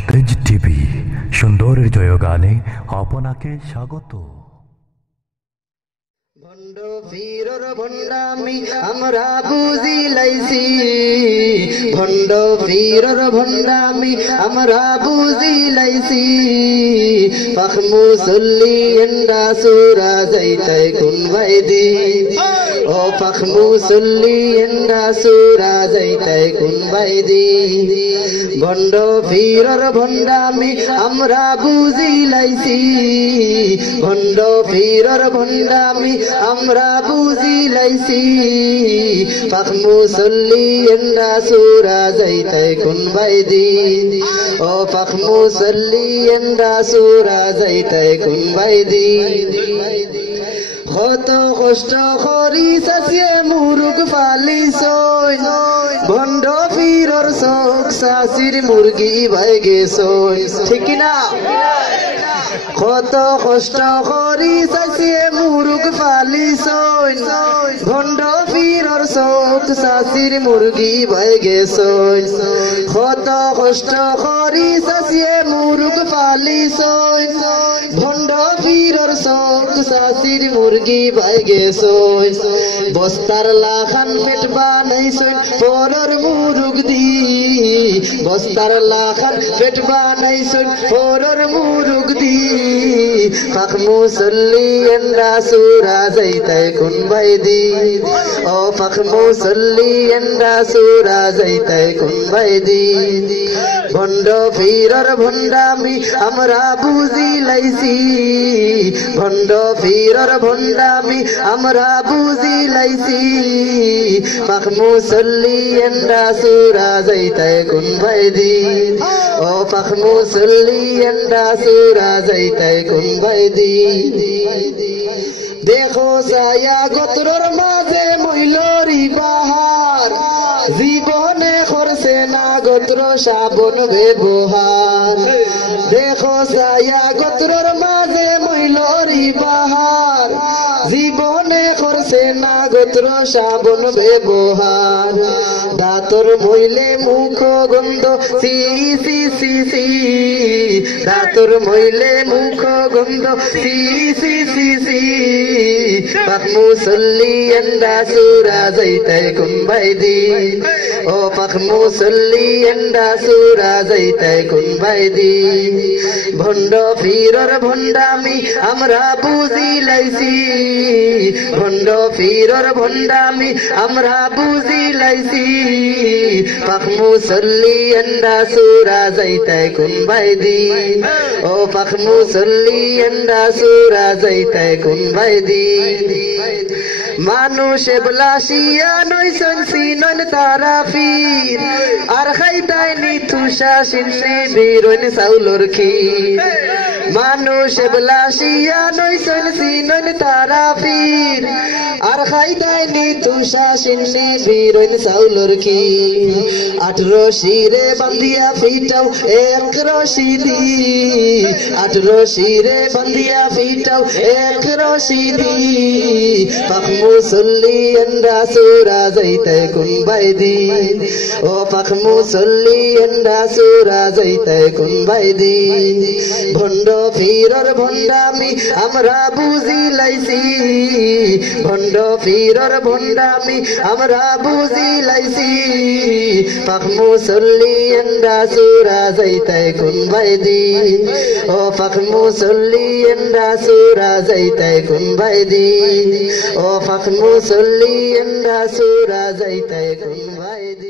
সতেজ টিভি সুন্দরের জয়গানে আপনাকে স্বাগত। ভণ্ড ফিরর ভণ্ডামি আমরা বুঝি লাইছি, ভণ্ড ফিরর ভণ্ডামি আমরা বুঝি লাইছি। পাখ মুসল্লি এন্ডা সুরা যাইতাই কোন বাইদি, ও পাখ মুসল্লি এন্ডা সুরা যাইতাই কোন বাইদি। ভণ্ড ফিরর ভণ্ডামি আমরা বুঝি লাইছি, ভণ্ড ফিরর ভণ্ডামি আমরা বুঝি লাইছি। পাখ মুসল্লি এন্ডা সুরা যাইতাই কোন বাইদি, ও পাখ মুসল্লি এন্ডা সুরা যাইতাই কোন বাইদি। কত কষ্ট করি সাসিয়ে মুরুগ ফালিছই, ভণ্ড ফিরর চোখ সাসির মুরগি ভাই গেছই, ঠিক না? কত কষ্ট করি সাসিয়ে মুরুগ ফালিছই, ভণ্ড ফিরর চোখ সাসির মুরগি ভাই গেছই। কত কষ্ট করি সাসিয়ে মুরুগ ফালিছই, ভণ্ড ফিরর চোখ সাসির মুরগি ভাই গেছই। বস্তার লাখান পেট বানাইছই পরর মুরুগ দি, বস্তার লাখান পেট বানাইছই পরর মুরুগ দি। পাখ মুসল্লি এন্ডা সুরা যাইতাই কোন বাইদি, ও পাখ মুসল্লি এন্ডা সুরা যাইতাই কোন বাইদি। ভণ্ড ফিরর ভণ্ডামি আমরা বুঝি লাইছি, ভণ্ড ফিরর ভণ্ডামি আমরা বুঝি লাইছি। পাখ মুসল্লি এন্ডা সুরা যাইতাই কোন বাইদি, ও পাখ মুসল্লি এন্ডা সুরা যাইতাই কোন বাইদি। দেখো ছায়া গোত্রর মাঝে মইলরি বাহার, জীবনে করছে না গোত্র শ্রাবণ ব্যবহার। দেখো ছায়া গোত্রর মাঝে মইলরি বাহার, জীবনে করছে না গোত্র শ্রাবণ ব্যবহার। দাঁতর মইলে মুখ গন্ধ সি সি সি সি, দাঁতর মইলে মুখ গন্ধ সি সি সি সি। পাখ মুসল্লি এন্ডা সুরা যাইতাই কোন বাইদি, ও পাখ মুসল্লি এন্ডা সুরা যাইতাই কোন বাইদি। ভণ্ড ফিরর ভণ্ডামি আমরা বুঝি লাইছি, ভণ্ড ফিরর ভণ্ডামি আমরা বুঝি লাইছি। পাখ মুসল্লি এন্ডা সুরা যাইতাই কোন বাইদি, ও পাখ মুসল্লি এন্ডা সুরা যাইতাই কোন বাইদি। মানুষ এবলাসিয়া নইসন সিনন তারা ফির, আর খাইতাই নিথুষা সিন্নে বেরোন চাউলর ক্ষীর। মানুষ এবলাসিয়া নইসন সিনন তারা ফির, আর খাইতাই নিথুষা সিন্নে বেরোন চাউলর ক্ষীর। 8 রশিরে বান্ধিয়া ফিটাও এক রশি দি, 8 রশিরে বান্ধিয়া ফিটাও এক রশি দি। পাখ মুসল্লি এন্ডা সুরা যাইতাই কোন বাইদি, ও পাখ মুসল্লি এন্ডা সুরা যাইতাই কোন বাইদি। ভণ্ড ফিরর ভণ্ডামি আমরা বুঝি লাইছি, ভণ্ড ফিরর ভণ্ডামি আমরা বুঝি লাইছি। পাখ মুসল্লি এন্ডা সুরা যাইতাই কোন বাইদি, ও পাখ মুসল্লি এন্ডা সুরা যাইতাই কোন বাইদি, ও পাখ মুসল্লি এন্ডা সুরা যাইতাই কোন বাইদি।